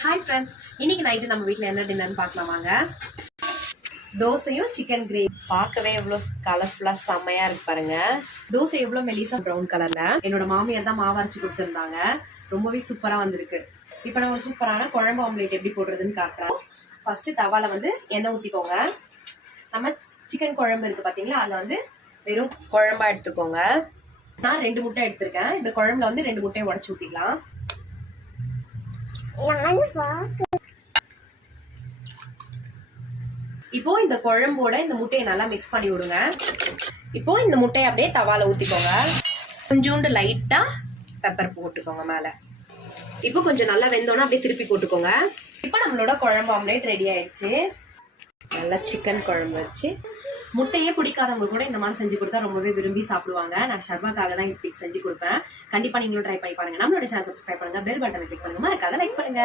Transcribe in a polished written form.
Hi friends, இன்னைக்கு night நம்ம வீட்டில் என்ன டின்னர்னு பார்க்கலாமாங்க. தோசையும் சிக்கன் கிரேவி. பார்க்கவே எவ்வளோ கலர்ஃபுல்லாக செம்மையாக இருக்கு பாருங்க. தோசை எவ்வளோ மெலிசா ப்ரௌன் கலரில் என்னோட மாமியார் தான் மாவு அரைச்சி கொடுத்துருந்தாங்க. ரொம்பவே சூப்பராக வந்திருக்கு. இப்போ நான் ஒரு சூப்பரான குழம்பு ஆம்லேட் எப்படி போடுறதுன்னு காட்டுறேன். ஃபர்ஸ்ட் தவால எண்ணெய் ஊற்றிக்கோங்க. நம்ம சிக்கன் குழம்பு இருக்கு பார்த்தீங்களா, அதில் வெறும் குழம்பா எடுத்துக்கோங்க. நான் 2 முட்டை எடுத்திருக்கேன். இந்த குழம்புல 2 முட்டையை உடச்சி ஊற்றிக்கலாம். இப்போ இந்த குழம்போட இந்த முட்டையை நல்லா மிக்ஸ் பண்ணி விடுங்க. இப்போ இந்த முட்டையை அப்படியே தவால ஊத்திக்கோங்க. கொஞ்சோண்டு லைட்டா பெப்பர் போட்டுக்கோங்க மேல. இப்போ கொஞ்சம் நல்லா வெந்தோன்னா அப்படியே திருப்பி போட்டுக்கோங்க. இப்போ நம்மளோட குழம்பு ஆம்லேட் ரெடி ஆயிடுச்சு. நல்லா சிக்கன் குழம்பு வச்சு முட்டையே பிடிக்காதவங்க கூட இந்த மாதிரி செஞ்சு கொடுத்தா ரொம்பவே விரும்பி சாப்பிடுவாங்க. நான் ஷர்வாக்காக தான் இப்படி செஞ்சு கொடுப்பேன். கண்டிப்பா நீங்களும் ட்ரை பண்ணி பாருங்க. நம்மளோட சேனல் சப்ஸ்கிரைப் பண்ணுங்க, பெல் பட்டனை கிளிக் பண்ணுங்க, மறக்காத லைக் பண்ணுங்க.